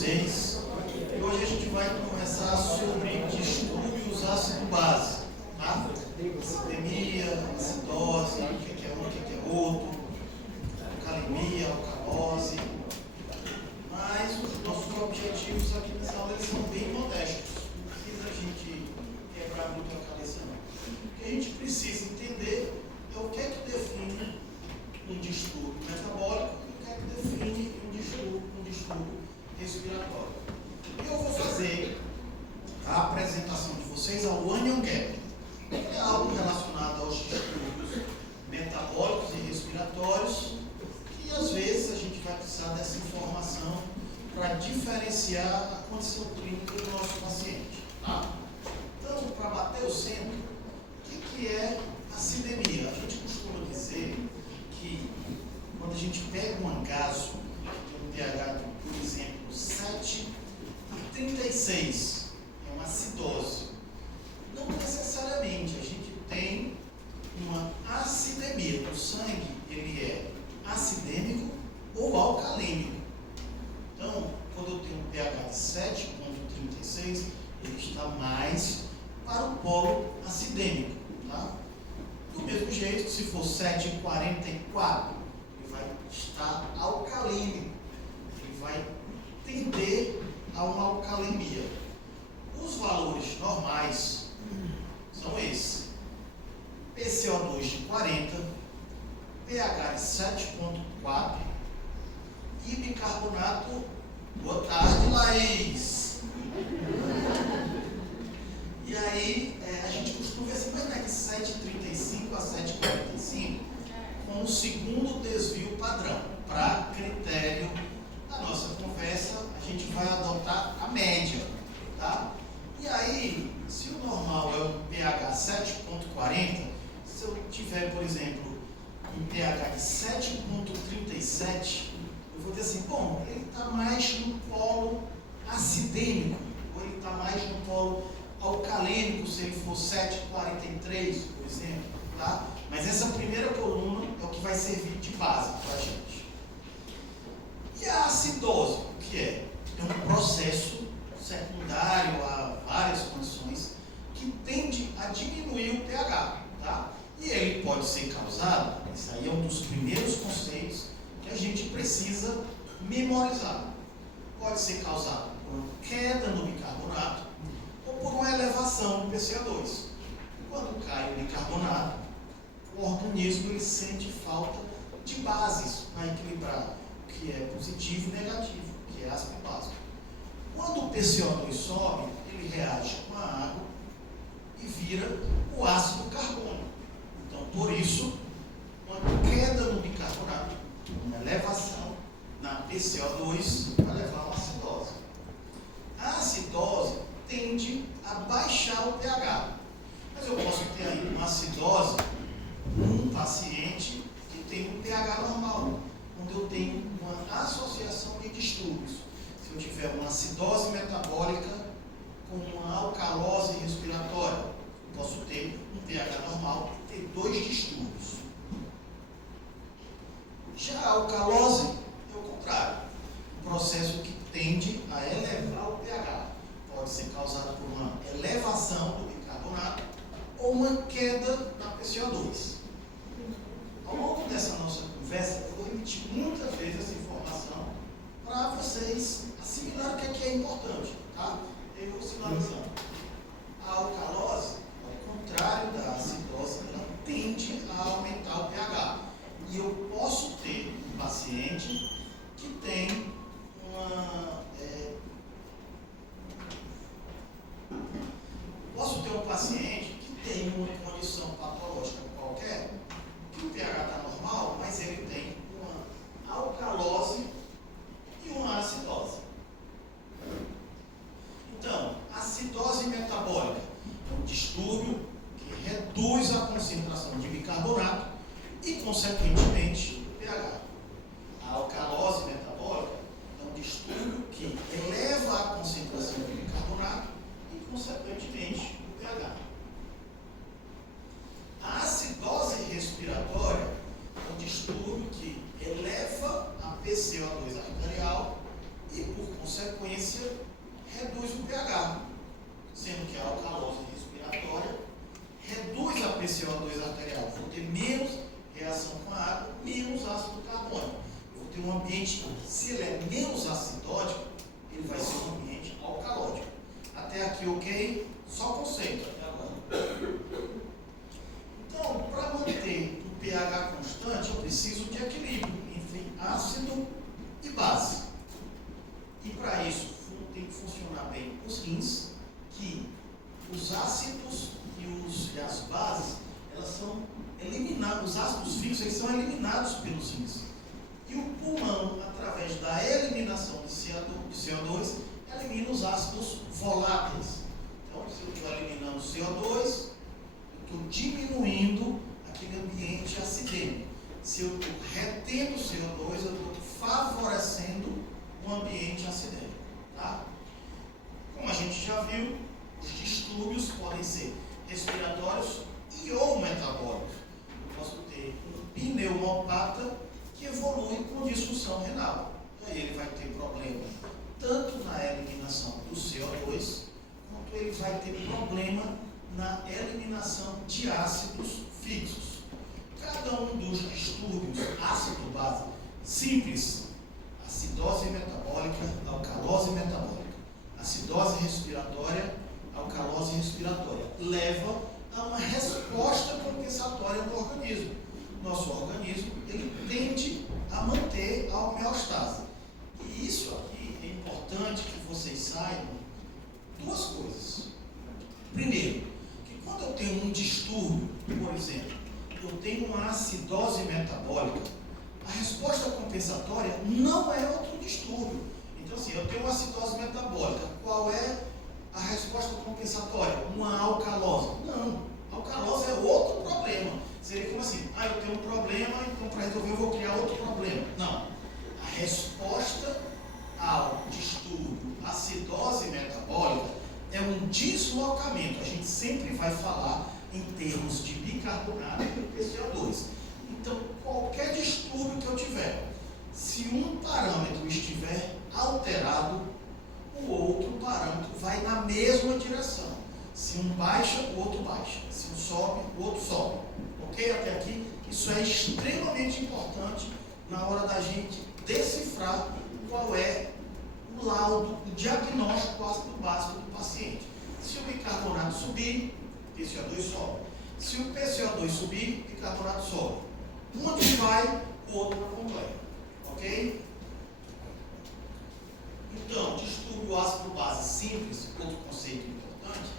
vocês. E hoje a gente vai conversar sobre distúrbios ácido-base, tá? Acidemia, acidose, o que é um, o que é outro, alcalemia, alcalose. Mas os nossos objetivos aqui nessa aula eles são bem modestos. Não precisa a gente quebrar muito a cabeça, não. O que a gente precisa entender é o que é que define um distúrbio metabólico e o que é que define um distúrbio respiratório. E eu vou fazer a apresentação de vocês ao Onion Gap, que é algo relacionado aos distúrbios metabólicos e respiratórios, e às vezes a gente vai precisar dessa informação para diferenciar a condição clínica do nosso paciente. Tá? Então, para bater o centro, o que é acidemia? A gente costuma dizer que quando a gente pega um angaço, um pH de, por exemplo, 7,36, é uma acidose. Não necessariamente, a gente tem uma acidemia. O sangue, ele é acidêmico ou alcalêmico. Então, quando eu tenho um pH de 7,36, ele está mais para o polo acidêmico. Tá? Do mesmo jeito que se for 7,44, ele vai estar alcalínico, ele vai tender a uma alcalemia. Os valores normais são esses: PCO2 de 40, pH de 7,4 e bicarbonato. Boa tarde, Laís! E aí, a gente costuma ver assim, mas não é de 7,35 a 7,45 com o segundo desvio padrão. Para critério da nossa conversa, a gente vai adotar a média, tá? E aí, se o normal é um pH 7,40, se eu tiver, por exemplo, um pH de 7,37, eu vou dizer assim, bom, ele está mais no polo acidêmico, ou ele está mais no polo alcalêmico, se ele for 7,43, por exemplo, tá? Mas essa primeira coluna é o que vai servir de base para a gente. E a acidose, o que é? É um processo secundário a várias condições que tende a diminuir o pH, tá? E ele pode ser causado, esse aí é um dos primeiros conceitos que a gente precisa memorizar. Pode ser causado por uma queda no bicarbonato ou por uma elevação do PCO2. Quando cai o bicarbonato, o organismo ele sente falta de bases para equilibrar o que é positivo e negativo, que é ácido e básico. Quando o PCO2 sobe, ele reage com a água e vira o ácido carbônico. Então, por isso, uma queda no bicarbonato, uma elevação na PCO2 vai levar a uma acidose. A acidose tende a baixar o pH. Mas eu posso ter aí uma acidose num paciente que tem um pH normal, onde eu tenho uma associação de distúrbios. Se eu tiver uma acidose metabólica com uma alcalose respiratória, eu posso ter um pH normal e ter dois distúrbios. Já a alcalose é o contrário, um processo que tende a elevar o pH. Pode ser causado por uma elevação do bicarbonato ou uma queda na PCO2. Ao longo dessa nossa conversa, eu vou repetir muitas vezes essa informação para vocês assimilarem o que é importante, tá? Eu vou sinalizando. A alcalose, ao contrário da acidose, ela tende a aumentar o pH. E eu posso ter um paciente que tem uma condição patológica qualquer, que o pH está normal, mas ele tem uma alcalose e uma acidose. Então, acidose metabólica é um distúrbio que reduz a concentração de bicarbonato e, consequentemente, o pH. A alcalose vou ter um ambiente, se ele é menos acidótico, ele vai ser um ambiente alcalótico. Até aqui, ok? Só conceito até agora. Então, para manter o pH constante, eu preciso de equilíbrio entre ácido e base. E para isso, tem que funcionar bem os rins, que os ácidos e as bases, elas são eliminados, os ácidos fixos, eles são eliminados pelos rins. E o pulmão, através da eliminação de CO2, elimina os ácidos voláteis. Então, se eu estou eliminando CO2, eu estou diminuindo aquele ambiente acidêmico. Se eu estou retendo CO2, eu estou favorecendo um ambiente acidêmico. Tá? Como a gente já viu, os distúrbios podem ser respiratórios e ou metabólicos. Eu posso ter um pneumopata que evolui com disfunção renal. E aí ele vai ter problema tanto na eliminação do CO2, quanto ele vai ter problema na eliminação de ácidos fixos. Cada um dos distúrbios ácido-base simples, acidose metabólica, alcalose metabólica, acidose respiratória, alcalose respiratória, leva a uma resposta compensatória do organismo. Nosso organismo, ele tende a manter a homeostase. E isso aqui é importante que vocês saibam duas coisas. Primeiro, que quando eu tenho um distúrbio, por exemplo, eu tenho uma acidose metabólica, a resposta compensatória não é outro distúrbio. Então, assim, eu tenho uma acidose metabólica, qual é a resposta compensatória? Uma alcalose? Não, alcalose é outro problema. Seria como assim, eu tenho um problema, então para resolver eu vou criar outro problema. Não, a resposta ao distúrbio acidose metabólica é um deslocamento. A gente sempre vai falar em termos de bicarbonato e PCO2. Então, qualquer distúrbio que eu tiver, se um parâmetro estiver alterado, o outro parâmetro vai na mesma direção. Se um baixa, o outro baixa. Se um sobe, o outro sobe. Ok? Até aqui, isso é extremamente importante na hora da gente decifrar qual é o laudo, o diagnóstico ácido básico do paciente. Se o bicarbonato subir, o PCO2 sobe. Se o PCO2 subir, o bicarbonato sobe. Um vai, o outro acompanha. Ok? Então, distúrbio ácido base simples, outro conceito importante,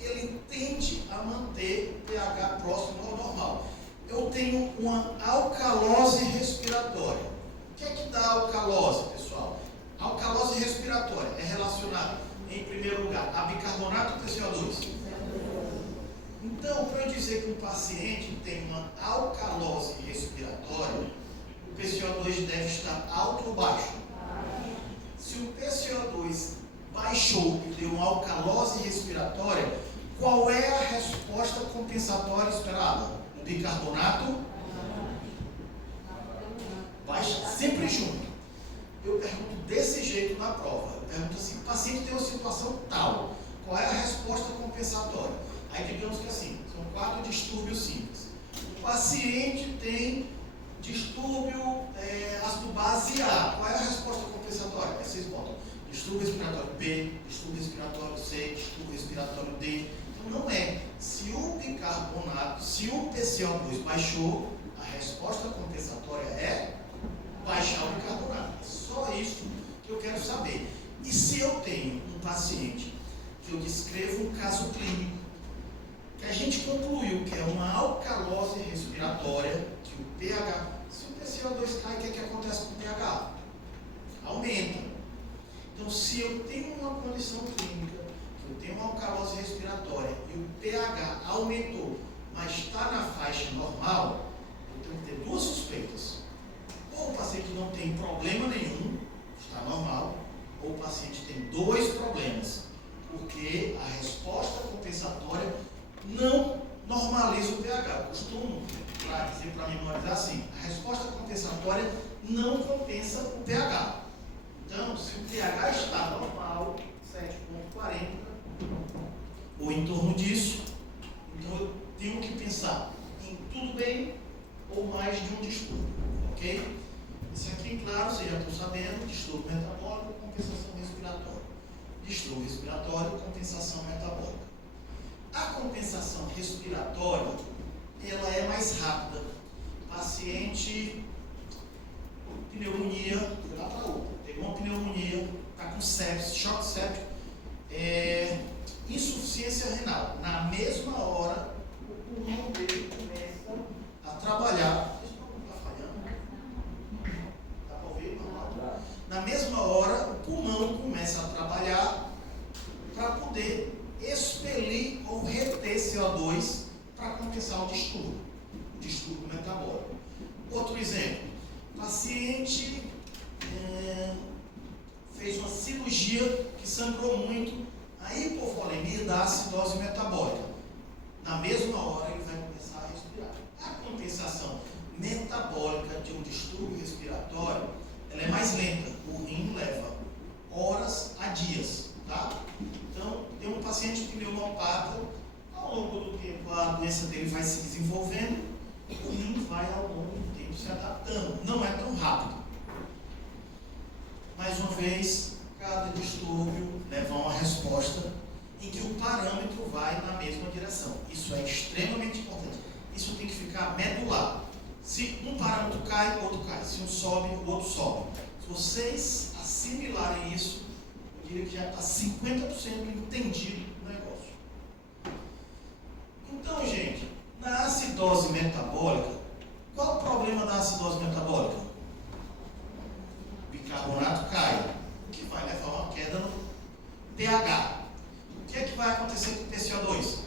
ele tende a manter o pH próximo ao normal. Eu tenho uma alcalose respiratória. O que é que dá alcalose, pessoal? Alcalose respiratória é relacionada, em primeiro lugar, a bicarbonato ou PCO2? Então, para eu dizer que um paciente tem uma alcalose respiratória, o PCO2 deve estar alto ou baixo? Se o PCO2 baixou e deu uma alcalose respiratória, qual é a resposta compensatória esperada? O bicarbonato baixa sempre junto. Eu pergunto desse jeito na prova. Eu pergunto assim, o paciente tem uma situação tal, qual é a resposta compensatória? Aí digamos que assim, são 4 distúrbios simples. O paciente tem distúrbio ácido base A. Qual é a resposta compensatória? Aí vocês botam distúrbio respiratório B, distúrbio respiratório C, distúrbio respiratório D. Então não é. Se o bicarbonato, se o PCO2 baixou, a resposta compensatória é baixar o bicarbonato. É só isso que eu quero saber. E se eu tenho um paciente que eu descrevo um caso clínico, que a gente concluiu que é uma alcalose respiratória, que o pH, se o PCO2 cai, o que é que acontece com o pH? Aumenta. Então, se eu tenho uma condição clínica, que eu tenho uma alcalose respiratória e o pH aumentou, mas está na faixa normal, eu tenho que ter duas suspeitas. Ou o paciente não tem problema nenhum, está normal, ou o paciente tem 2 problemas, porque a resposta compensatória não normaliza o pH. Eu costumo dizer para memorizar assim, a resposta compensatória não compensa o pH. Então, se o pH está normal, 7,40, ou em torno disso, então eu tenho que pensar em tudo bem ou mais de um distúrbio, ok? Esse aqui fiquem claros, vocês já estão sabendo, distúrbio metabólico, compensação respiratória. Distúrbio respiratório, compensação metabólica. A compensação respiratória, ela é mais rápida. Paciente, pneumonia, foi lá para outra, pegou uma pneumonia, está com sepsis, choque séptico, insuficiência renal. Na mesma hora, o pulmão dele começa a trabalhar. Na mesma hora, o pulmão começa a trabalhar para poder expelir ou reter CO2 para compensar o distúrbio metabólico. Outro exemplo, paciente fez uma cirurgia que sangrou muito, a hipovolemia da acidose metabólica. Na mesma hora, ele vai começar a respirar. A compensação metabólica de um distúrbio respiratório, ela é mais lenta. O rim leva horas a dias, tá? Então, tem um paciente pneumopata, ao longo do tempo a doença dele vai se desenvolvendo, o rim vai ao longo do tempo se adaptando. Não é tão rápido. Mais uma vez, cada distúrbio leva a uma resposta em que o parâmetro vai na mesma direção. Isso é extremamente importante. Isso tem que ficar medular. Se um parâmetro cai, o outro cai. Se um sobe, o outro sobe. Se vocês assimilarem isso, eu diria que já está 50% entendido o negócio. Então, gente, na acidose metabólica, qual o problema da acidose metabólica? O bicarbonato cai, o que vai levar uma queda no pH. O que é que vai acontecer com o PCO2?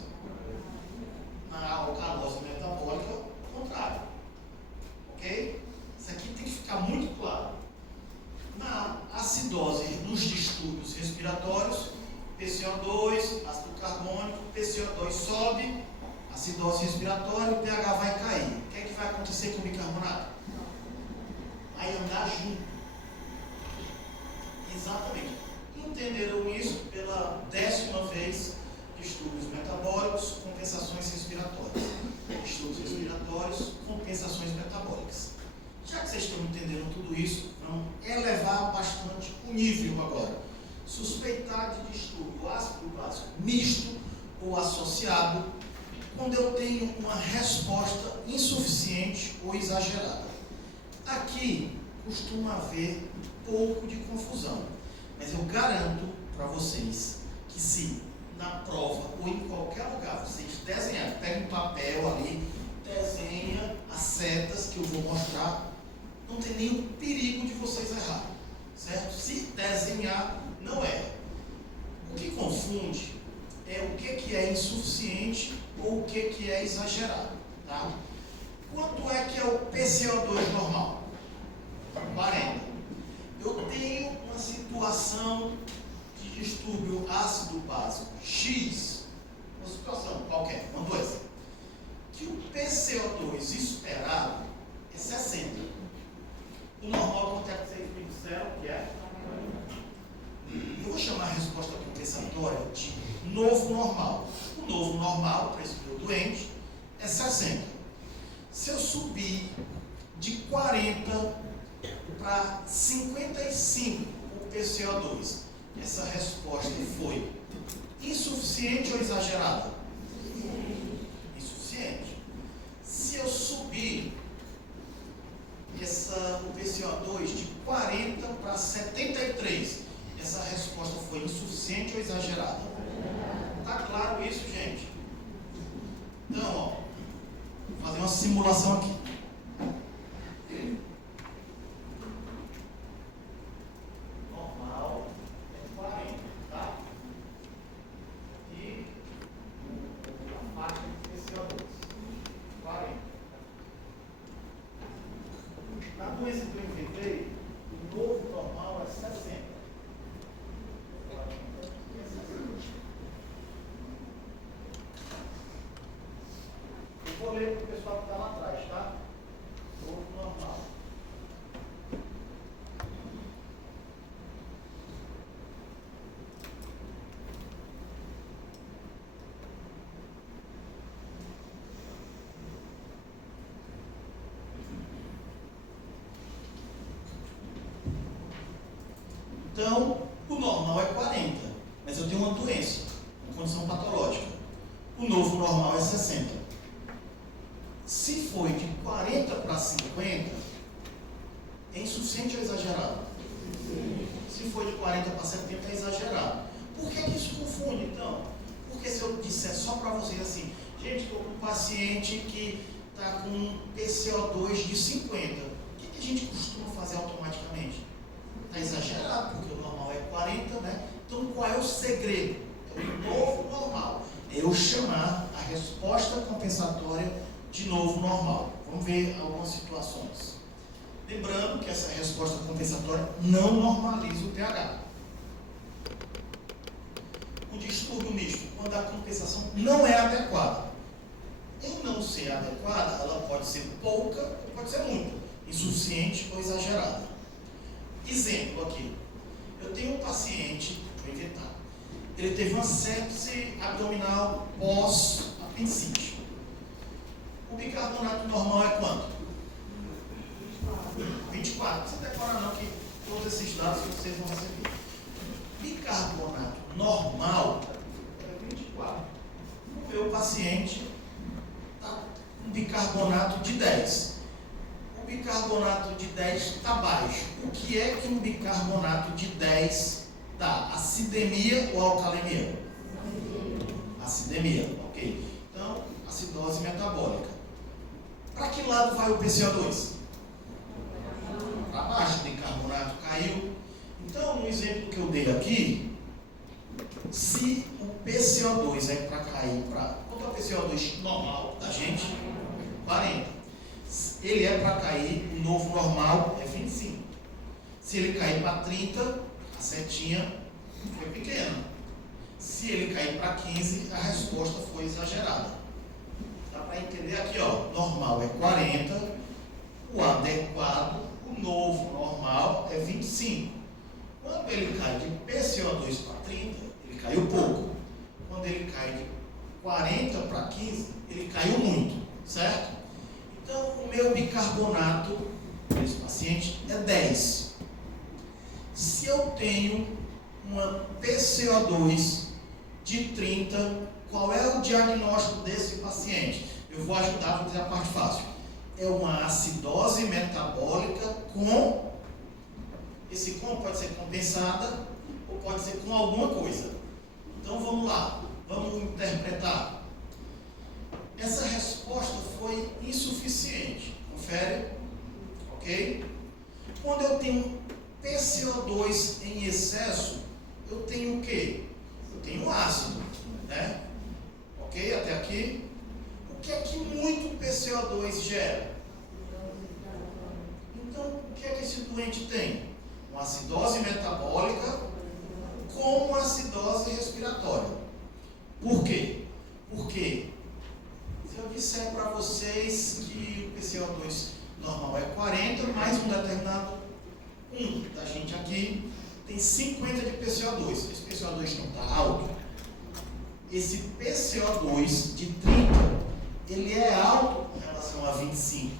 Na alcalose metabólica, o contrário. Ok? Isso aqui tem que ficar muito claro. Na acidose, nos distúrbios respiratórios, PCO2, ácido carbônico, PCO2 sobe, acidose respiratória, o pH vai cair. O que é que vai acontecer com o bicarbonato? Vai andar junto. Exatamente. Entenderam isso pela 10ª vez: distúrbios metabólicos, compensações respiratórias. Distúrbios respiratórios, compensações metabólicas. Já que vocês estão entendendo tudo isso, vamos elevar bastante o nível agora. Suspeitar de distúrbio ácido básico misto ou associado quando eu tenho uma resposta insuficiente ou exagerada. Aqui costuma haver pouco de confusão, mas eu garanto para vocês que se na prova ou em qualquer lugar vocês desenharem, pega um papel ali, desenha as setas que eu vou mostrar, não tem nenhum perigo de vocês errarem, certo? Se desenhar, não erra. O que confunde é o que é insuficiente ou o que é exagerado, tá? Quanto é que é o PCO2 normal? 40. Eu tenho uma situação de distúrbio ácido básico X, uma situação qualquer, uma doença, que o PCO2 esperado é 60. O normal, quanto é que vocês me disseram que é? Eu vou chamar a resposta compensatória de novo normal. O novo normal para esse meu doente é 60. Se eu subir de 40 para 55 o PCO2, essa resposta foi insuficiente ou exagerada? Insuficiente. Se eu subir o PCO2 de 40 para 73, essa resposta foi insuficiente ou exagerada? Tá claro isso, gente? Então, ó, vou fazer uma simulação aqui. Normal é 40, tá? E a faixa de PCO2, 40. Na doença que eu inventei, o novo normal é 60. Eu vou ler para o pessoal que está lá atrás, tá? Então, o normal é 40, mas eu tenho uma doença, uma condição patológica. O novo normal é 60. Se foi de 40 para 50, é insuficiente ou exagerado? Se for de 40 para 70, é exagerado. Por que isso confunde, então? Porque se eu disser só para vocês assim, gente, estou com um paciente que está com PCO2 de 50, o que a gente costuma fazer automaticamente? Está exagerado, porque o normal é 40, né? Então, qual é o segredo? É o novo normal. É eu chamar a resposta compensatória de novo normal. Vamos ver algumas situações. Lembrando que essa resposta compensatória não normaliza o pH. O distúrbio misto, quando a compensação não é adequada. Em não ser adequada, ela pode ser pouca ou pode ser muita, insuficiente ou exagerada. Exemplo aqui. Eu tenho um paciente, vou inventar, ele teve uma sepse abdominal pós-apendicite. O bicarbonato normal é quanto? 24. Você decora não que todos esses dados vocês vão receber. Bicarbonato normal é 24. O meu paciente está com bicarbonato de 10. O bicarbonato de 10 está baixo. O que é que um bicarbonato de 10 dá? Acidemia ou alcalemia? Acidemia, ok. Então, acidose metabólica. Para que lado vai o PCO2? Para baixo, o bicarbonato caiu. Então, no exemplo que eu dei aqui, se o PCO2 é para cair para... Quanto é o PCO2 normal da gente? 40. Ele é para cair, o novo normal é 25. Se ele cair para 30, a setinha foi pequena. Se ele cair para 15, a resposta foi exagerada. Dá para entender aqui, ó, normal é 40, o adequado, o novo normal é 25. Quando ele cai de PCO2 para 30, ele caiu pouco. Quando ele cai de 40 para 15, ele caiu muito, certo? Então, o meu bicarbonato desse paciente é 10. Se eu tenho uma PCO2 de 30, qual é o diagnóstico desse paciente? Eu vou ajudar, vou dizer a parte fácil. É uma acidose metabólica com... Esse com pode ser compensada ou pode ser com alguma coisa. Então, vamos lá. Vamos interpretar. Essa resposta foi insuficiente. Confere? Ok? Quando eu tenho PCO2 em excesso, eu tenho o quê? Eu tenho ácido, né? Ok? Até aqui. O que é que muito PCO2 gera? Então, o que é que esse doente tem? Uma acidose metabólica com uma acidose respiratória. Por quê? Porque se eu disser para vocês que o PCO2 normal é 40, mais um determinado da gente aqui tem 50 de PCO2. Esse PCO2 não está alto. Esse PCO2 de 30, ele é alto em relação a 25.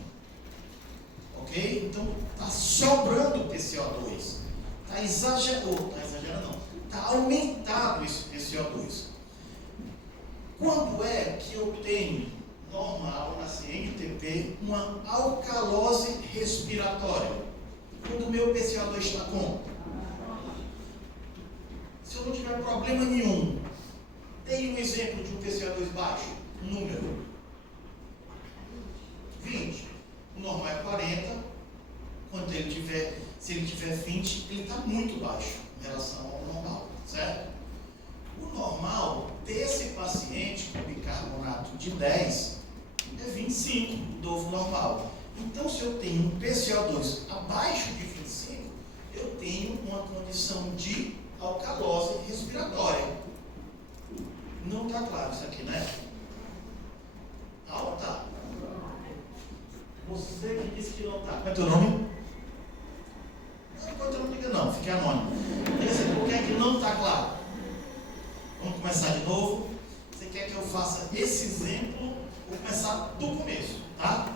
Ok? Então, está sobrando PCO2. Está exagerando não. Está aumentado esse PCO2. Quando é que eu tenho normal na CNTP uma alcalose respiratória? Quando o meu PCO2 está como? Se eu não tiver problema nenhum, tem um exemplo de um PCO2 baixo? Um número? 20. O normal é 40. Quando ele tiver, se ele tiver 20, ele está muito baixo em relação ao normal, certo? O normal desse paciente com bicarbonato de 10 é 25, o novo normal. Então, se eu tenho um PCO2 abaixo de 25, eu tenho uma condição de alcalose respiratória. Não está claro isso aqui, né? Tá ou tá? Você que disse que não está. Qual é o teu nome? Não diga não, fique anônimo. Por que é que não está claro? Vamos começar de novo. Você quer que eu faça esse exemplo? Vou começar do começo, tá?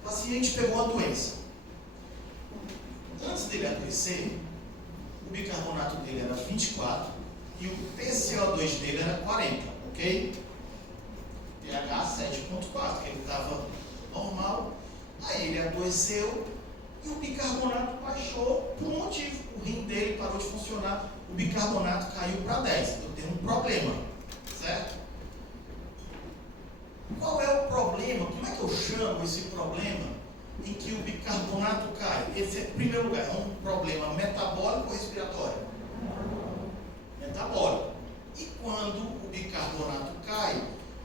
O paciente pegou a doença. Antes dele adoecer, o bicarbonato dele era 24 e o PCO2 dele era 40, ok? pH 7,4, que ele estava normal. Aí ele adoeceu e o bicarbonato baixou por um motivo. O rim dele parou de funcionar, o bicarbonato caiu para 10. Eu tenho um problema, certo? Qual é o problema? Como é que eu chamo esse problema em que o bicarbonato cai? Esse, em primeiro lugar, é um problema metabólico ou respiratório? Metabólico. E quando o bicarbonato cai,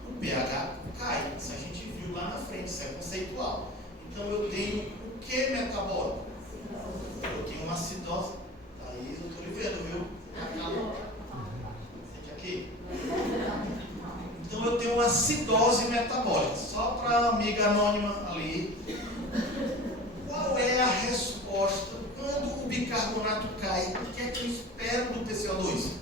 o pH cai. Isso a gente viu lá na frente, isso é conceitual. Então eu tenho o que metabólico? Eu tenho uma acidose. Thaís, eu estou lhe vendo, viu? Sente aqui. Então eu tenho uma acidose metabólica. Só para a amiga anônima ali. Qual é a resposta? Quando o bicarbonato cai, o que é que eu espero do PCO2?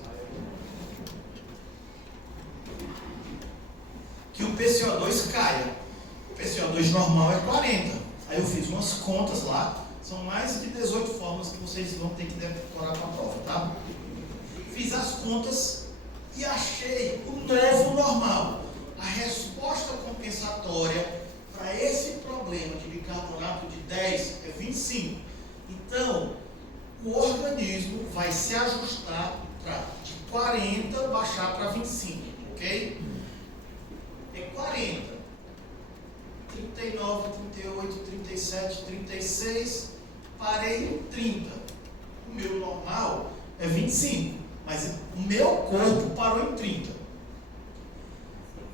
Que o PCO2 caia. O PCO2 normal é 40. Aí eu fiz umas contas lá. São mais de 18 fórmulas que vocês vão ter que decorar para a prova, tá? Fiz as contas e achei o novo normal. A resposta compensatória para esse problema de bicarbonato de 10 é 25. Então, o organismo vai se ajustar para de 40 baixar para 25, ok? É 40, 39, 38, 37, 36, parei em 30. O meu normal é 25, mas o meu corpo parou em 30.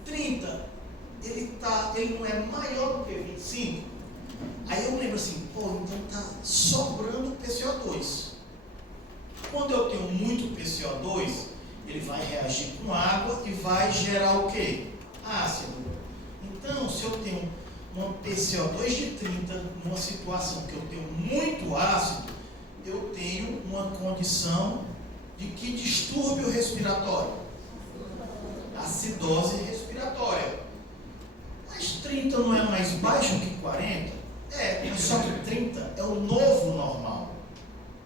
30, ele não é maior do que 25. Aí eu lembro assim, então está sobrando PCO2. Quando eu tenho muito PCO2, ele vai reagir com água e vai gerar o quê? Ácido. Então, se eu tenho uma PCO2 de 30, numa situação que eu tenho muito ácido, eu tenho uma condição de que distúrbio respiratório? Acidose respiratória. Mas 30 não é mais baixo que 40? Mas só que 30 é o novo normal.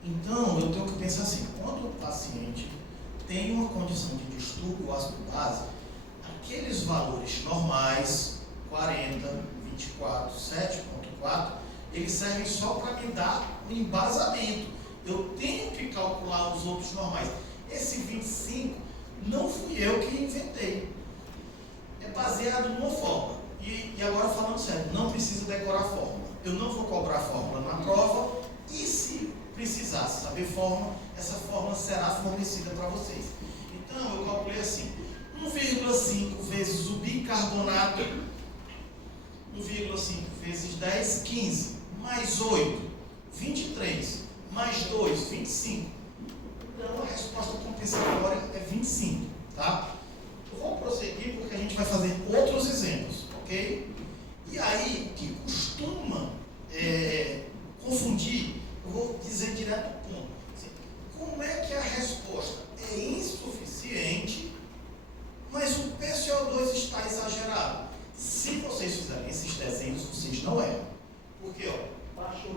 Então, eu tenho que pensar assim, quando o paciente tem uma condição de distúrbio ácido-base, aqueles valores normais, 40, 24, 7,4, eles servem só para me dar um embasamento. Eu tenho que calcular os outros normais. Esse 25 não fui eu que inventei. É baseado numa fórmula. E agora falando sério, não precisa decorar a fórmula. Eu não vou cobrar a fórmula na prova. E se precisasse saber fórmula, essa fórmula será fornecida para vocês. Então eu calculei assim, 1,5 vezes o bicarbonato, 1,5 vezes 10, 15, mais 8, 23, mais 2, 25. Então a resposta compensatória é 25, tá? Eu vou prosseguir porque a gente vai fazer outros exemplos, ok? E aí, que costuma confundir, eu vou dizer direto ao ponto. Assim, como é que a resposta é insuficiente, mas o PCO2 está exagerado? Se vocês fizerem esses desenhos, vocês não erram. Porque, baixou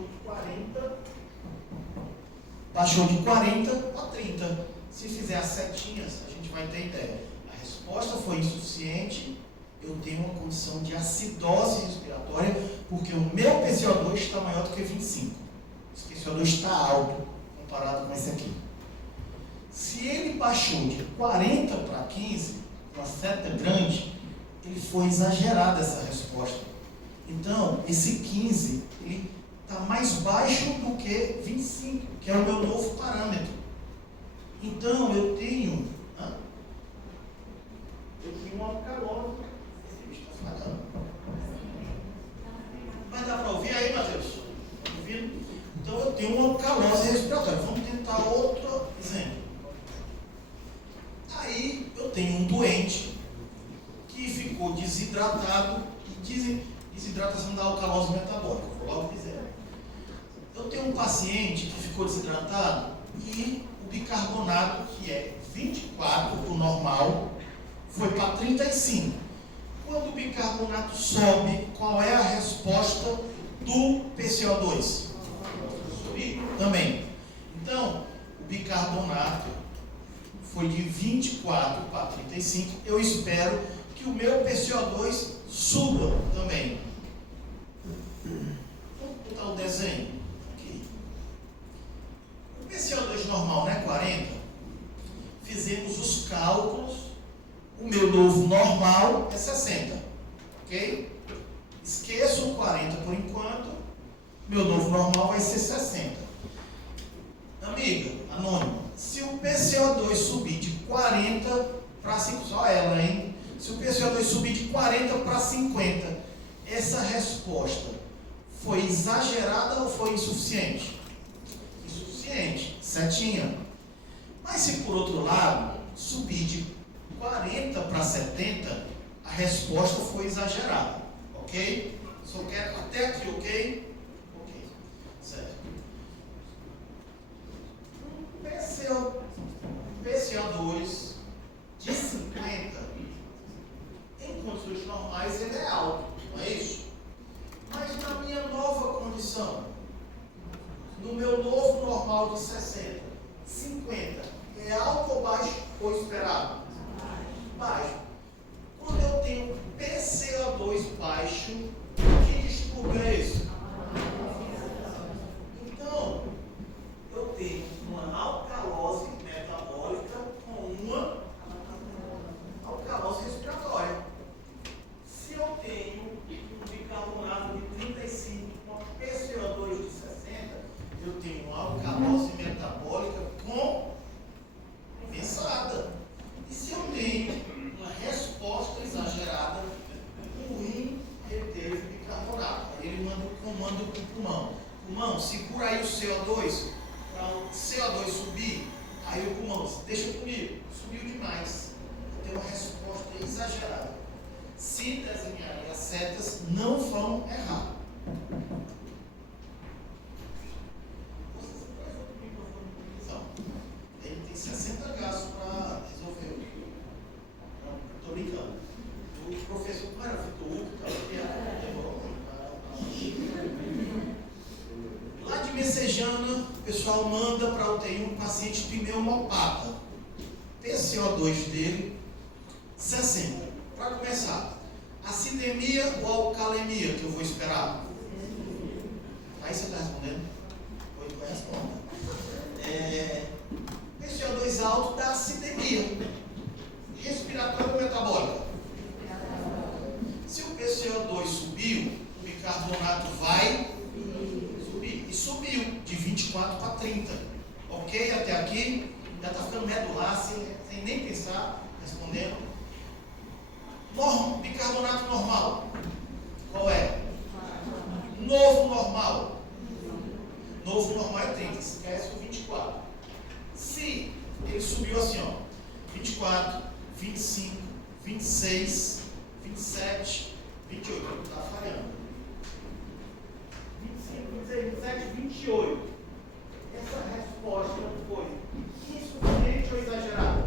de 40 a 30. Se fizer as setinhas, a gente vai ter ideia. A resposta foi insuficiente, eu tenho uma condição de acidose respiratória, porque o meu PCO2 está maior do que 25. Esse PCO2 está alto, comparado com esse aqui. Se ele baixou de 40 para 15, uma seta grande, ele foi exagerada essa resposta. Então, esse 15, ele está mais baixo do que 25, que é o meu novo parâmetro. Então, eu tenho uma alcalose. Esse bicho está falhando. Mas dá para ouvir aí, Matheus? Está ouvindo? Então, eu tenho uma alcalose respiratória. Vamos tentar outro exemplo. Aí, eu tenho um doente que ficou desidratado, e dizem desidratação da alcalose metabólica. Vou logo dizer. Eu tenho um paciente que ficou desidratado e o bicarbonato, que é 24, o normal, foi para 35. Quando o bicarbonato sobe, qual é a resposta do PCO2? subir? Também. Então, o bicarbonato foi de 24 para 35. Eu espero que o meu PCO2 suba também. Vamos botar o desenho aqui. O PCO2 normal, né? 40. Fizemos os cálculos. O meu novo normal é 60. Ok? Esqueço o 40 por enquanto. Meu novo normal vai ser 60. Amiga, anônima, se o PCO2 subir de 40 para 50, só ela, hein? Se o PCO2 subir de 40 para 50, essa resposta foi exagerada ou foi insuficiente? Insuficiente, setinha. Mas se por outro lado, subir de 40 para 70, a resposta foi exagerada. Ok? Só quero até aqui, ok? Ok. Certo. PCO2 de 50, em condições normais, ele é alto, não é isso? Mas na minha nova condição, no meu novo normal de 60, 50, é alto ou baixo ou esperado? Baixo. Quando eu tenho PCO2 baixo, que distúrbio é esse? Então, eu tenho uma alcalose metabólica com uma alcalose respiratória. Se eu tenho um bicarbonato de 35 com PCO2 de 60, eu tenho uma alcalose metabólica compensada. E se eu tenho uma resposta exagerada, o rim reteve o bicarbonato. Aí ele manda o comando para o pulmão. Pulmão, segura aí o CO2, para o CO2 subir. Aí o pulmão, deixa comigo, subiu demais. Tem uma resposta exagerada. Se desenharem as setas, não vão errar. Ele tem 60 casos para resolver. Não, estou brincando. O professor, como era Vitor Hugo, lá de Messejana, o pessoal manda para a UTI um paciente pneumopata. PCO2 dele, 60. Para começar, acidemia ou alcalemia que eu vou esperar? Aí você está respondendo? Pois não responda. PCO2 alto da acidemia. Respiratória ou metabólica? Se o PCO2 subiu, o bicarbonato vai subir. E subiu de 24 para 30. Ok? Até aqui? Já está ficando medular, sem nem pensar, respondendo. Bicarbonato normal. Qual é? Novo normal. Novo normal é 30. Esquece o 24. Se ele subiu assim, ó, 24, 25, 26, 27, 28. Está falhando. 25, 26, 27, 28. Essa resposta foi insuficiente ou exagerada?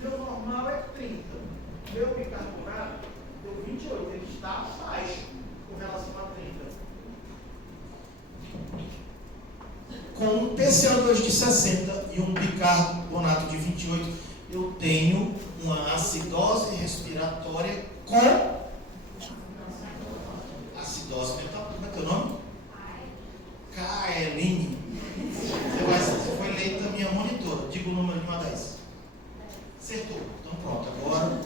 Meu normal é 30. Meu bicarbonato deu 28. Ele está baixo com relação a 30. Com um PCO2 de 60 e um bicarbonato de 28, eu tenho uma acidose respiratória com acidose metabólica. Como é teu nome? Kaeline. Você foi eleita minha monitora. Diga o número de 1 a 10. Acertou. Então pronto. Agora,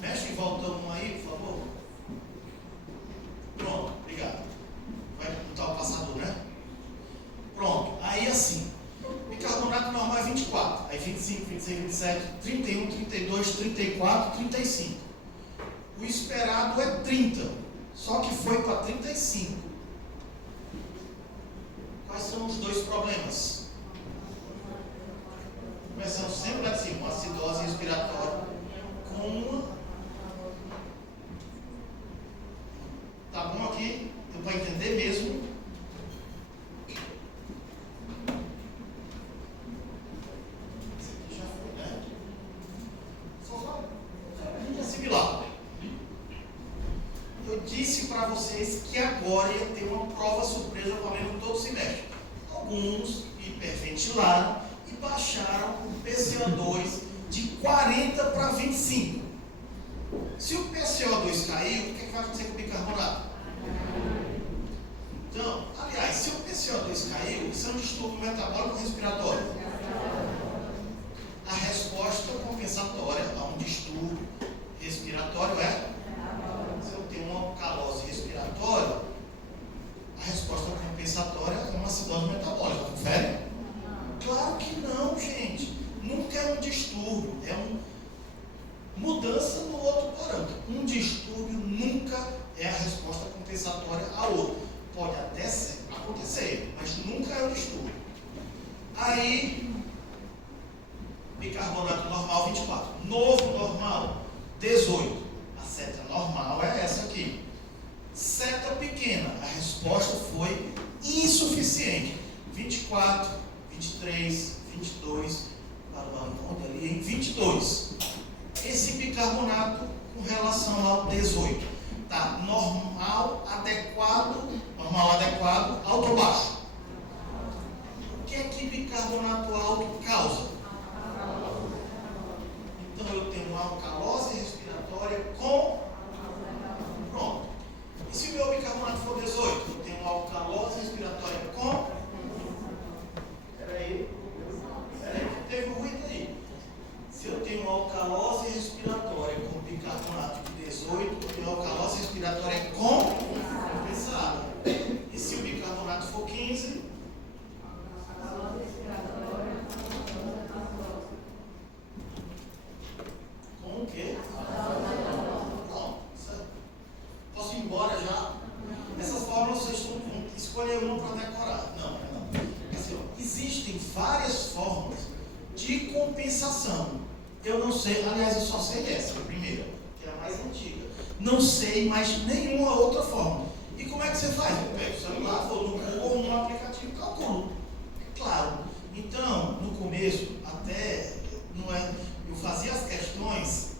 mexe e volta um aí, por favor. Pronto. Obrigado. Vai botar o passador, né? Pronto. Aí assim. Bicarbonato normal é 24. Aí 25, 26, 27, 31, 32, 34, 35. O esperado é 30. Só que foi para 35. Quais são os dois problemas? Começando sempre lá de cima, uma acidose respiratória com uma. Tá bom aqui? Deu para entender mesmo? Esse aqui já foi, né? Só para a gente assimilar. Eu disse para vocês que agora agora ia ter uma prova surpresa valendo todo o semestre. Alguns hiperventilaram e baixaram o PCO2 de 40 para 25. Se o PCO2 caiu, o que vai acontecer com o bicarbonato? Então, aliás, se o PCO2 caiu, isso é um distúrbio metabólico ou respiratório? A resposta compensatória a um distúrbio respiratório é: se eu tenho uma alcalose respiratória, a resposta compensatória é uma acidose metabólica. Confere? Claro que não, gente. Nunca é um distúrbio, é uma mudança no outro parâmetro. Um distúrbio nunca é a resposta compensatória a outro. Pode até acontecer, mas nunca é um distúrbio. Aí, bicarbonato normal 24, novo normal 18. A seta normal é essa aqui. Seta pequena, a resposta foi insuficiente. 24, 23, 22, onde ali em 22. Esse bicarbonato com relação ao 18 tá normal, adequado, alto ou baixo? O que é que bicarbonato alto causa? Então eu tenho uma alcalose respiratória com... Pronto. E se o meu bicarbonato for 18? Eu tenho uma alcalose respiratória com... Peraí, que teve ruído aí. Se eu tenho uma alcalose respiratória com bicarbonato de 18, eu tenho uma alcalose respiratória compensada. E se o bicarbonato for 15? Com o quê? Pronto. Posso ir embora já? Essas fórmulas vocês vão escolher uma para decorar. Não. Assim, ó, existem várias fórmulas de compensação. Eu não sei, aliás, eu só sei essa, a primeira, que é a mais antiga. Não sei mais nenhuma outra fórmula. E como é que você faz? Eu pego o celular, vou no Google ou no aplicativo e calculo. Claro. Então, no começo, até eu fazia as questões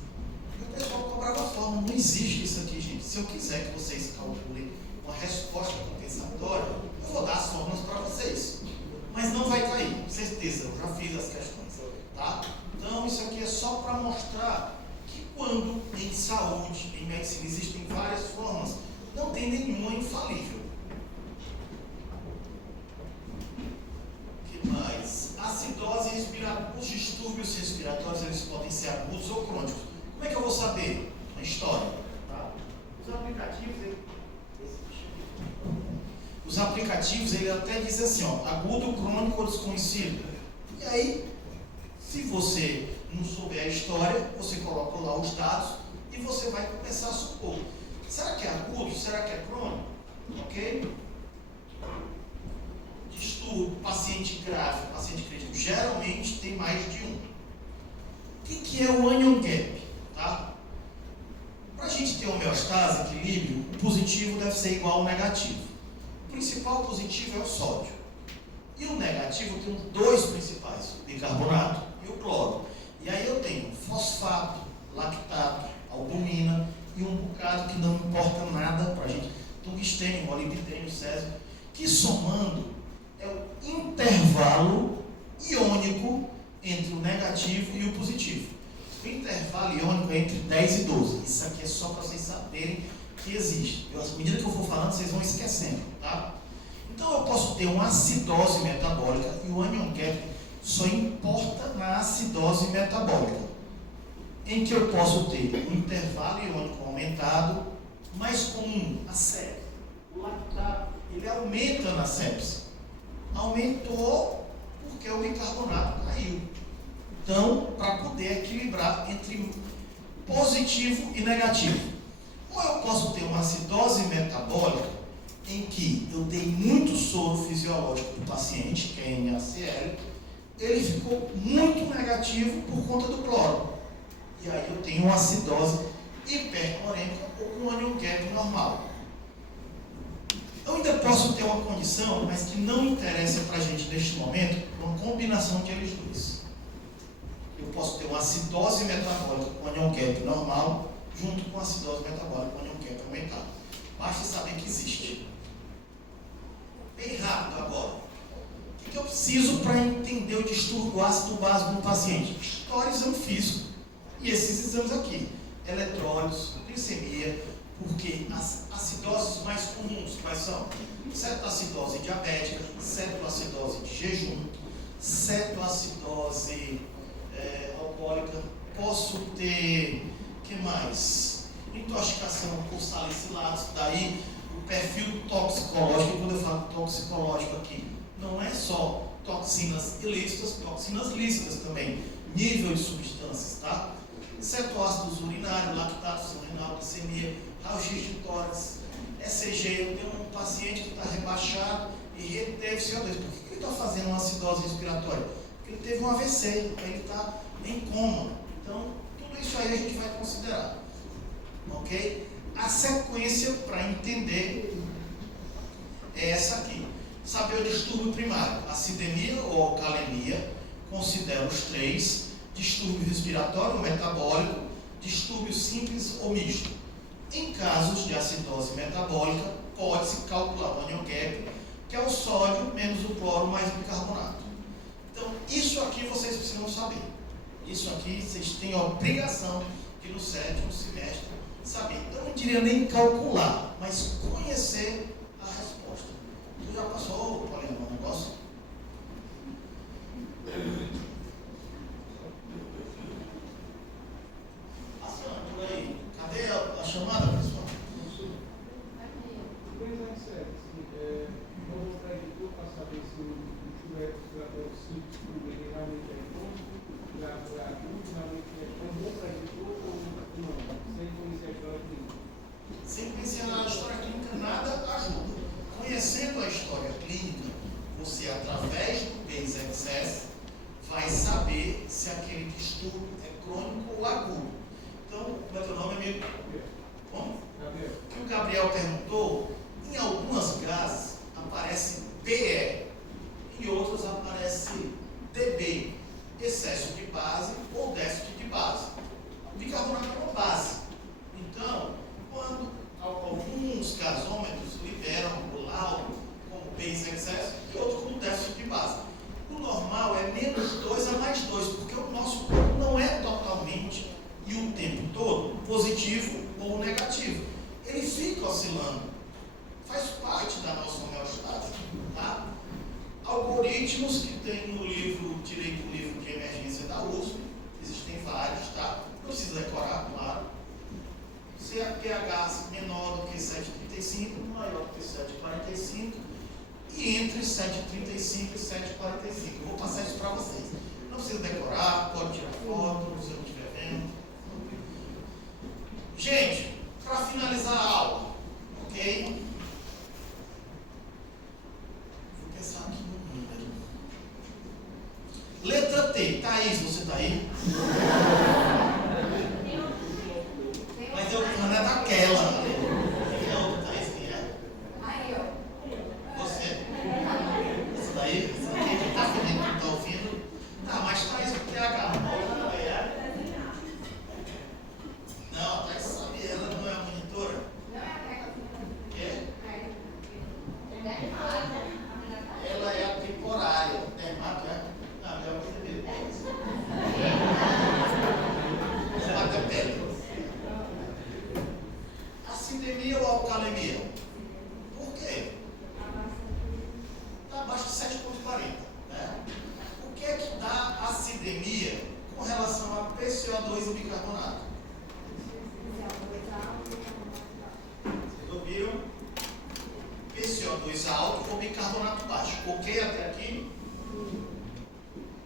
e o pessoal cobrava a fórmula. Não existe isso aqui, gente. Se eu quiser que vocês calculem uma resposta compensatória, eu vou dar as fórmulas para vocês. Mas não vai cair, com certeza. Eu já fiz as questões, tá? Então, isso aqui é só para mostrar que quando em saúde, em medicina, existem várias formas, não tem nenhuma infalível. O que mais? Acidose respiratória. Os distúrbios respiratórios, eles podem ser agudos ou crônicos. Como é que eu vou saber? Na história. Tá? Os aplicativos, ele até diz assim, ó, agudo, crônico ou desconhecido. E aí, se você não souber a história, você coloca lá os dados e você vai começar a supor. Será que é agudo? Será que é crônico? Ok? Distúrbio, paciente grave, paciente crítico, geralmente tem mais de um. O que é o anion gap? Tá? Para a gente ter homeostase, equilíbrio, o positivo deve ser igual ao negativo. O principal positivo é o sódio. E o negativo tem dois principais, o bicarbonato e o cloro. E aí eu tenho fosfato, lactato, albumina e um bocado que não importa nada para a gente, tungstênio, molibdênio, césio, que somando é o intervalo iônico entre o negativo e o positivo. O intervalo iônico é entre 10 e 12. Isso aqui é só para vocês saberem que existe. À medida que eu for falando, vocês vão esquecendo, tá? Então eu posso ter uma acidose metabólica e o anion gap só importa na acidose metabólica, em que eu posso ter um intervalo iônico aumentado, mais comum, a sepse. O lactato, ele aumenta na sepse. Aumentou porque o bicarbonato caiu. Então, para poder equilibrar entre positivo e negativo. Ou eu posso ter uma acidose metabólica em que eu dei muito soro fisiológico para o paciente, que é NaCl, ele ficou muito negativo por conta do cloro. E aí eu tenho uma acidose hiperclorêmica ou com um anion gap normal. Eu ainda posso ter uma condição, mas que não interessa para a gente neste momento, uma combinação de eles dois. Eu posso ter uma acidose metabólica com anion gap normal, junto com a acidose metabólica com anion gap aumentado. Basta saber que existe. preciso para entender o distúrbio ácido básico no paciente? História, exame físico e esses exames aqui: eletrólitos, glicemia, porque as acidoses mais comuns quais são? Cetoacidose diabética, cetoacidose de jejum, cetoacidose alcoólica. Posso ter, que mais? Intoxicação por salicilatos. Daí o perfil toxicológico. Quando eu falo toxicológico aqui, não é só toxinas ilícitas, toxinas lícitas também, nível de substâncias, tá? Cetoácidos urinários, lactato renal, glicemia, raio-x de tórax, ECG. Eu tenho um paciente que está rebaixado e reteve CO2. Por que ele está fazendo uma acidose respiratória? Porque ele teve um AVC, ele está em coma. Então, tudo isso aí a gente vai considerar, ok? A sequência para entender é essa aqui. Saber o distúrbio primário: acidemia ou alcalemia, considera os três: distúrbio respiratório ou metabólico, distúrbio simples ou misto. Em casos de acidose metabólica, pode-se calcular o anion gap, que é o sódio menos o cloro mais o bicarbonato. Então, isso aqui vocês precisam saber. Isso aqui vocês têm a obrigação de, no 7º semestre, saber. Eu não diria nem calcular, mas conhecer a resposta. Tu já passou, Paulinho, um negócio? Passando por aí. Cadê a chamada, pessoal? Vou mostrar de tudo para saber se o distúrbio respiratório simples ele realmente é crônico, agudo, realmente é bom para de tudo ou não? Sem conhecer a história clínica. Sem conhecer a história clínica, nada ajuda. Conhecendo a história clínica, você, através do Base Access, vai saber se aquele distúrbio é crônico ou agudo. Então, como é teu nome, amigo? Como? Gabriel. O que o Gabriel perguntou, em algumas gases aparece BE, em outras aparece DB, excesso de base ou déficit de base. O bicarbonato é uma base. Então, quando alguns gasômetros liberam o laudo como base excess e outros como déficit de base. O normal é -2 a +2, porque o nosso corpo não é totalmente e o tempo todo positivo ou negativo. Ele fica oscilando. Faz parte da nossa homeostase. Tá? Algoritmos que tem no livro, tirei do livro de emergência da USP, existem vários, tá? Não precisa decorar, claro. Se a pH menor do que 7,35, maior do que 7,45 e entre 7,35 e 7,45. Eu vou passar isso para vocês. Não precisa decorar, pode tirar foto, se eu não estiver vendo. Gente, para finalizar a aula, ok? Vou pensar aqui no número. Letra T. Thaís, você está aí? Mas eu não é daquela. Quem é a outra Thaís? Quem é? Aí, ó. Você? Essa daí? Essa daqui que está ouvindo, não está ouvindo? Tá, mas Thaís com TH. Não, a Thaís sabe, ela não é a monitora? Não é a Teca. É? É. Ela é a temporária. Dermato, é? Não, já vou perceber depois. Dermato é pele. Acidemia ou alcalemia? Por quê? Está abaixo de 7,40. Né? O que é que dá acidemia com relação a PCO2 e bicarbonato? Vocês ouviram? PCO2 alto ou bicarbonato baixo. Ok até aqui?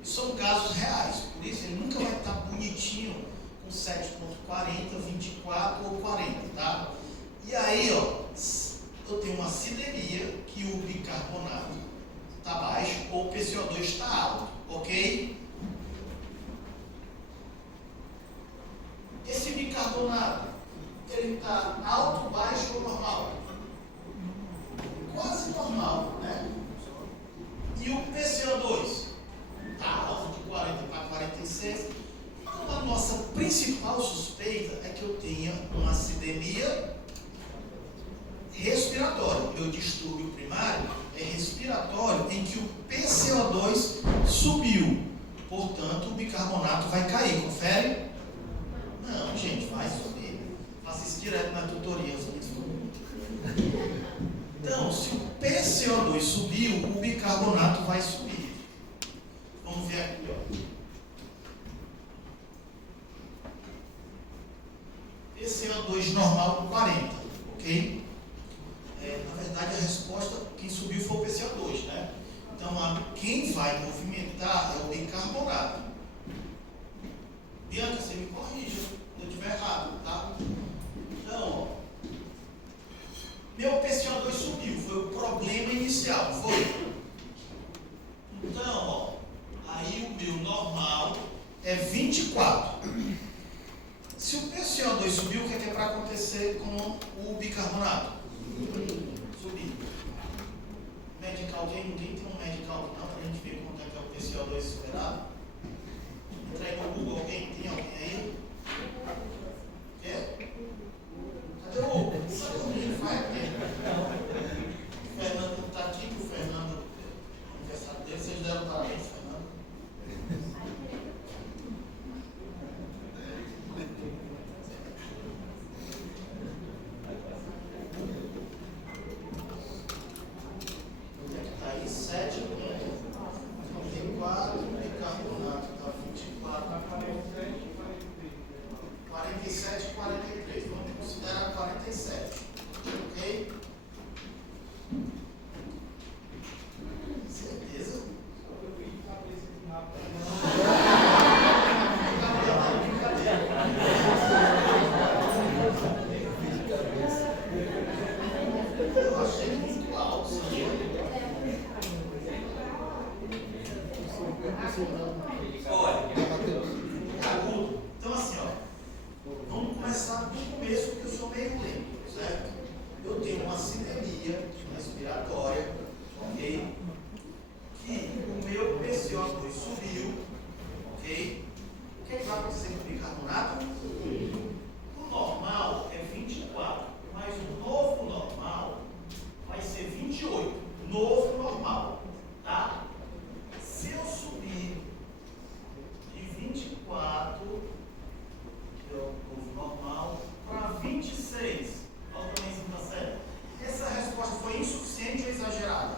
São casos reais, por isso ele nunca vai estar bonitinho com 7,40, 24 ou 40, tá? E aí, ó, eu tenho uma acidemia que o bicarbonato está baixo ou o PCO2 está alto, ok? Esse bicarbonato, ele está alto, baixo ou normal? Quase normal, né? E o PCO2? Está alto de 40 para 46. Então, a nossa principal suspeita é que eu tenha uma acidemia respiratória. Meu distúrbio primário é respiratório, em que o PCO2 Portanto, o bicarbonato vai cair. Confere? Não, gente, vai subir. Faça isso direto na tutoria. Então, se o PCO2 subiu, o bicarbonato vai subir. Vamos ver aqui, ó. PCO2 normal 40, ok? Na verdade, a resposta, quem subiu foi o PCO2, né? Então, quem vai movimentar é o bicarbonato. Bianca, você me corrija se eu estiver errado, tá? Então, ó, meu PCO2 subiu, foi o problema inicial, foi? Então, ó, aí o meu normal é 24. Se o PCO2 subiu, o que é para acontecer com o bicarbonato? Subir. Medical, ninguém tem um medical não, para a gente ver quanto é que é o PCO2 esperado. Entra aí no Google, tem alguém aí? Quer? Cadê o Hugo? Está dormindo, vai aqui. O Fernando não está aqui, o Fernando, no aniversário dele, vocês deram parabéns, Fernando. Onde é que está aí? 7, 94, bicarbonato está 24, 47, 43. Vamos considerar 47. Ok? Certeza? Eu achei muito alto, sim. Agudo. Então, assim, ó, vamos começar do começo, porque eu sou meio lento, certo? Eu tenho uma acidemia respiratória, ok? Que o meu PCO2 subiu, ok? O que vai acontecer com o bicarbonato? O normal é 24, mas o novo normal vai ser 28. Novo normal, tá? Se eu subir de 24, que é o novo normal, para 26, olha o tamanho da série. Essa resposta foi insuficiente ou exagerada?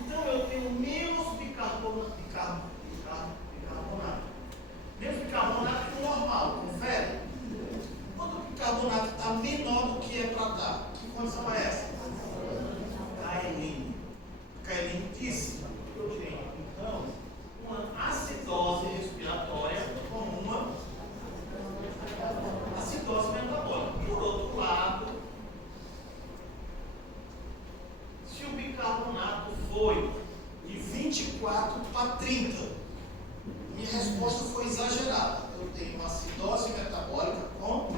Então eu tenho menos bicarbonato. Menos bicarbonato que o normal, confere? Quando o bicarbonato está menor do que é para dar, que condição é essa? Kaeline. Kaeline disse, eu tenho, então, uma acidose respiratória com uma acidose metabólica. Por outro lado, se o bicarbonato foi de 24 para 30, minha resposta foi exagerada. Eu tenho uma acidose metabólica com...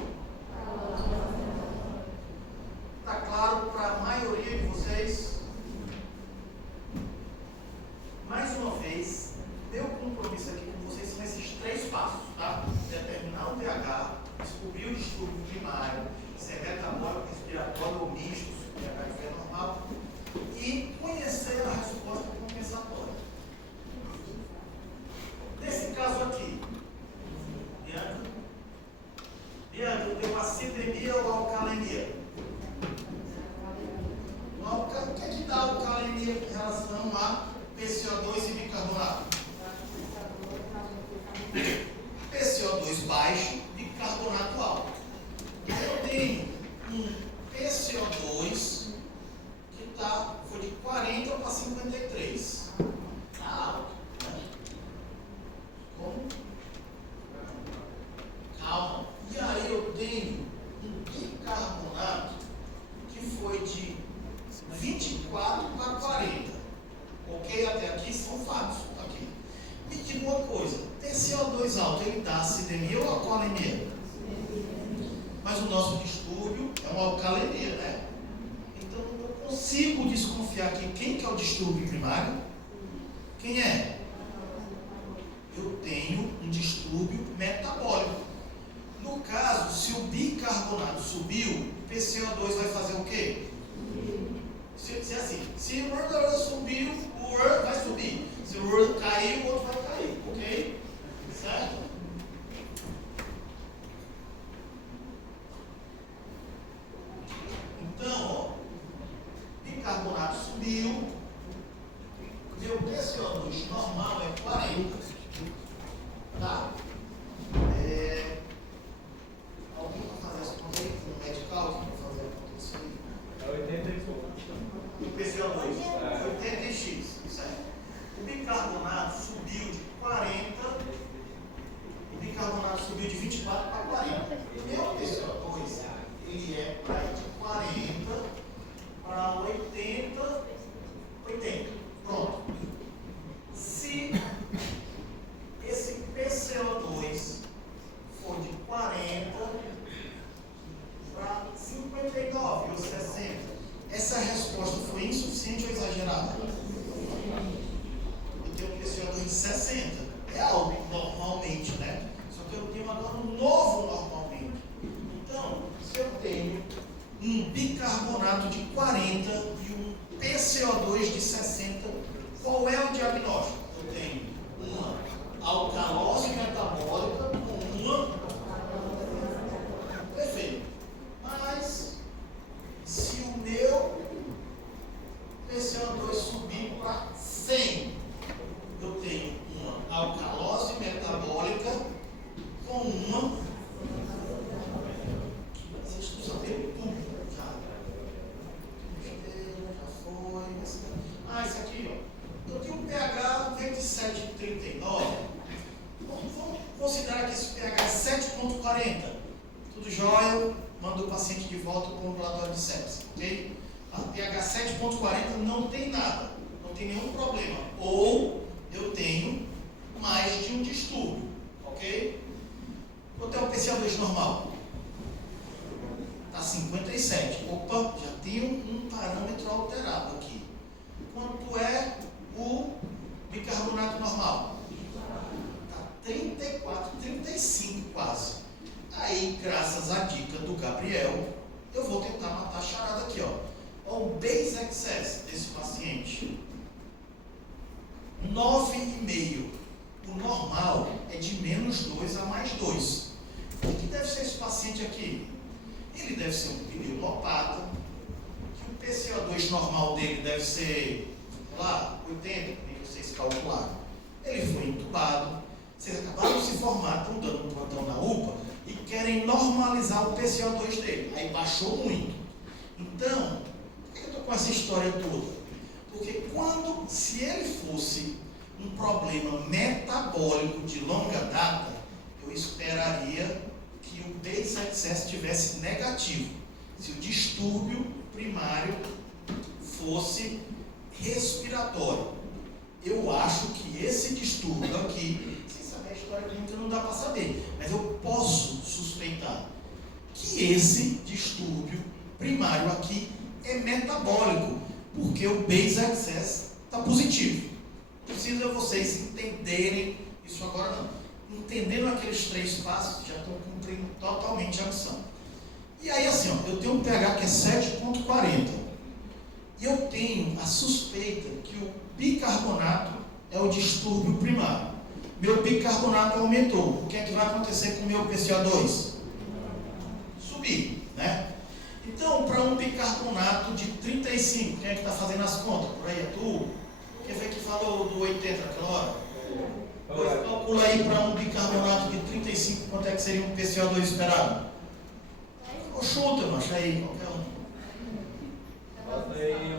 Está claro para a maioria de vocês? Mais uma vez, meu compromisso aqui com vocês são esses 3 passos, tá? Determinar o pH, descobrir o distúrbio primário, se é metabólico, respiratório ou misto, se o pH estiver normal, e conhecer a resposta compensatória. Nesse caso aqui, Bianca, eu tenho acidemia ou alcalemia? O que é que dá alcalemia em relação a PCO2 e bicarbonato? PCO2 baixo, bicarbonato alto. Eu tenho um PCO2 que foi de 40 para 53. Está alto. Né? Como? Calma. E aí eu tenho um bicarbonato que foi de 24 para 40. Ok? Até aqui são fatos. Aqui. Me diga uma coisa: PCO2 alto, ele dá acidemia ou alcalemia? Mas o nosso distúrbio é uma alcalemia, né? Então eu consigo desconfiar que quem que é o distúrbio primário? Quem é? Eu tenho um distúrbio metabólico. No caso, se o bicarbonato subiu, o PCO2 vai fazer o quê? Se assim, se o subiu, o vai subir. Se o 40 e um PCO2 de 60, qual é o diagnóstico? Eu tenho uma alcalose metabólica com uma... Perfeito. Mas, se o meu PCO2 subir para 100, eu tenho uma alcalose metabólica com uma... Vocês estão sabendo tudo. Isso aqui, ó. Eu tenho um pH 27,39. Vamos considerar que esse pH é 7,40. Tudo jóia? Manda o paciente de volta para o ambulatório de sepsis, ok? A pH 7,40 não tem nada, não tem nenhum problema. Ou eu tenho mais de um distúrbio, ok? Quanto é o PCO2 normal? Está 57. Opa, já tenho um parâmetro alterado aqui. Quanto é o bicarbonato normal? Está 34, 35 quase. Aí, graças à dica do Gabriel, eu vou tentar matar a charada aqui, ó. Olha o base excess desse paciente. 9,5. O normal é de menos 2 a mais 2. O que deve ser esse paciente aqui? Ele deve ser um pneumopata, que o PCO2 normal dele deve ser, sei lá, 80, nem vocês calcularam. Ele foi entubado, vocês acabaram de se formar, estão dando um plantão na UPA e querem normalizar o PCO2 dele. Aí baixou muito. Então, por que eu estou com essa história toda? Porque se ele fosse um problema metabólico de longa data, eu esperaria que o base excess estivesse negativo, se o distúrbio primário fosse respiratório. Eu acho que esse distúrbio aqui, sem saber a história clínica não dá para saber, mas eu posso suspeitar que esse distúrbio primário aqui é metabólico, porque o base excess está positivo. Precisa vocês entenderem isso agora não. Entendendo aqueles 3 passos, já estão cumprindo totalmente a missão. E aí assim, ó, eu tenho um pH que é 7,40. E eu tenho a suspeita que o bicarbonato é o distúrbio primário. Meu bicarbonato aumentou. O que é que vai acontecer com o meu PCO2? Subir, né? Então, para um bicarbonato de 35, quem é que está fazendo as contas? Por aí é tu? Quem foi que falou do 80 naquela hora? Pois calcula aí para um bicarbonato de 35, quanto é que seria um PCO2 esperado? Ou chuta, macho, aí, qualquer um. Bota aí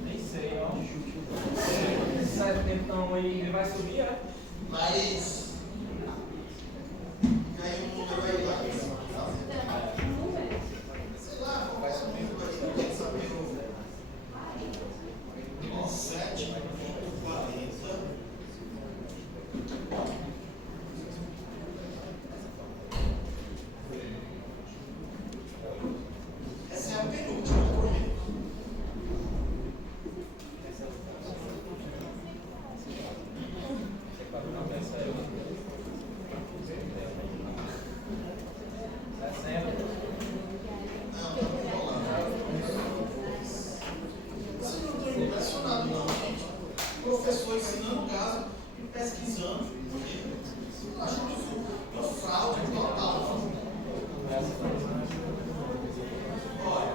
nem sei, ó. 70 aí, ele vai subir, é? Mas... E aí um número aí lá. Sei lá, qual é o número aí? Quer saber o... 7,40. Essa é a penúltima por mim. Não, não vou rolar. Vocês não estão impressionados não, gente. O professor ensinando o caso e pesquisando. Eu acho isso uma fraude total. Olha,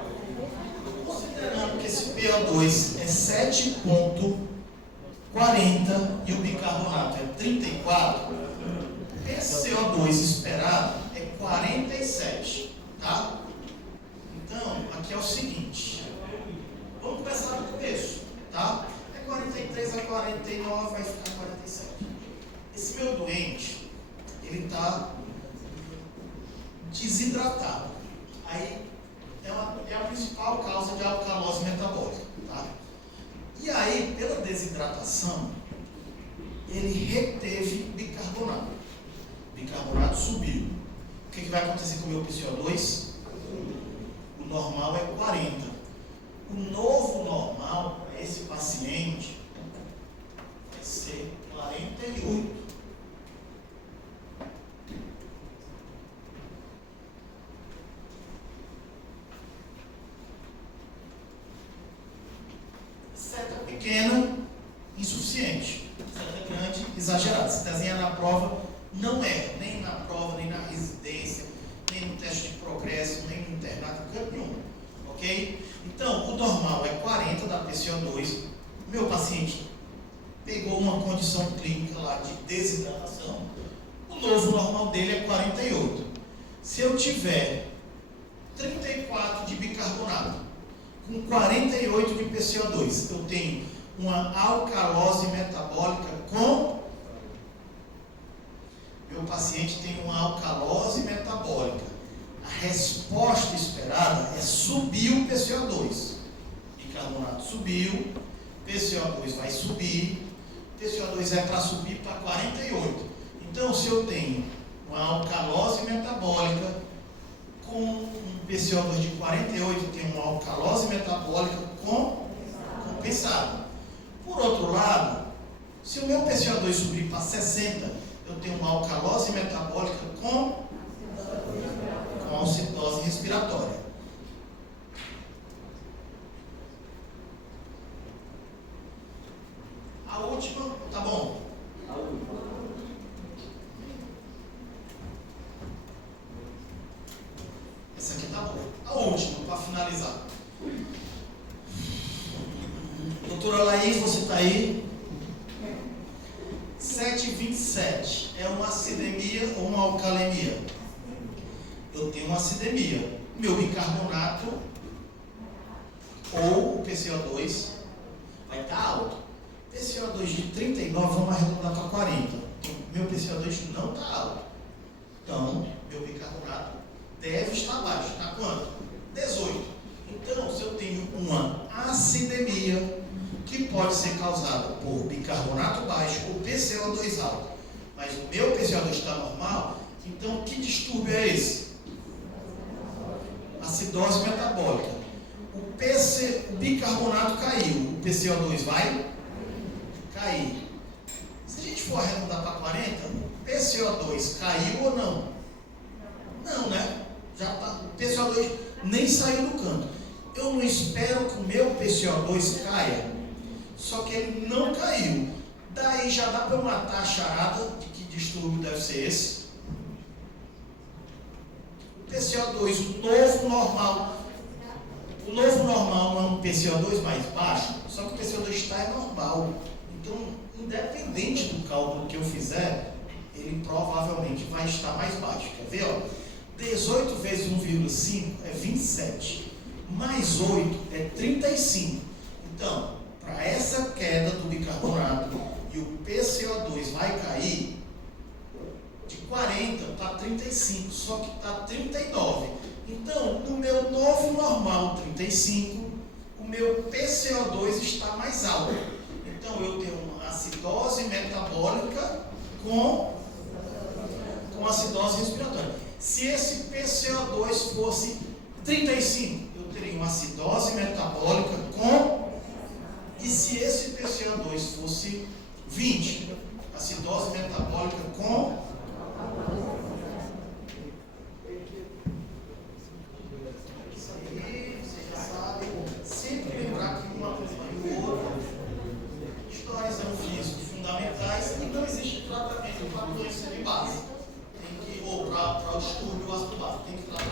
considerando que esse PO2 é 7,40 e o bicarbonato é 34, esse CO2 esperado é 47, tá? Então, aqui é o seguinte, vamos começar do começo, tá? É 43 a 49, vai ficar 47. Esse meu doente, ele está desidratado. Aí é a principal causa de alcalose metabólica, tá? E aí, pela desidratação, ele reteve bicarbonato. Bicarbonato subiu. O que vai acontecer com o meu PCO2? O normal é 40. O novo normal para esse paciente vai ser 48. pequena, insuficiente. Seta grande, exagerada. Se desenhar na prova, não é. Nem na prova, nem na residência, nem no teste de progresso, nem no internato, canto nenhum. Ok? Então, o normal é 40 da PCO2. Meu paciente pegou uma condição clínica lá de desidratação. O novo normal dele é 48. Se eu tiver 34 de bicarbonato com 48 de PCO2, eu tenho uma alcalose metabólica com... Meu paciente tem uma alcalose metabólica. A resposta esperada é subir o PCO2. Bicarbonato subiu, PCO2 vai subir, PCO2 é para subir para 48. Então, se eu tenho uma alcalose metabólica com um PCO2 de 48, eu tenho uma alcalose metabólica compensada. Por outro lado, se o meu PCO2 subir para 60, eu tenho uma alcalose metabólica com acidose respiratória. A última, tá bom? Essa aqui tá boa. A última, para finalizar. Doutora Laís, você está aí? 7,27 é uma acidemia ou uma alcalemia? Eu tenho uma acidemia. Meu bicarbonato ou o PCO2 vai estar alto. PCO2 de 39, vamos arredondar para 40. Então, meu PCO2 não está alto. Então, meu bicarbonato deve estar baixo. Está quanto? 18. Então, se eu tenho uma acidemia que pode ser causada por bicarbonato baixo ou PCO2 alto, mas o meu PCO2 está normal, então que distúrbio é esse? Acidose metabólica. O bicarbonato caiu, o PCO2 vai cair. Se a gente for arredondar para 40, o PCO2 caiu ou não? Não, né? Já tá, o PCO2 nem saiu do canto. Eu não espero que o meu PCO2 caia, só que ele não caiu. Daí já dá para eu matar a charada de que distúrbio deve ser esse. O PCO2, o novo normal não é um PCO2 mais baixo, só que o PCO2 está é normal. Então, independente do cálculo que eu fizer, ele provavelmente vai estar mais baixo. Quer ver? Ó? 18 vezes 1,5 é 27. Mais 8 é 35. Então, para essa queda do bicarbonato e o PCO2 vai cair de 40 para 35, só que está 39. Então, no meu novo normal 35, o meu PCO2 está mais alto. Então, eu tenho uma acidose metabólica com acidose respiratória. Se esse PCO2 fosse 35, eu teria uma acidose metabólica com... E se esse PCO2 fosse 20, acidose metabólica com... Isso aí, você já sabe. Sempre lembrar que uma coisa e outra. Histórias são físicos fundamentais e não existe tratamento para doença de base. Ou para o distúrbio ácido básico. Tem que tratar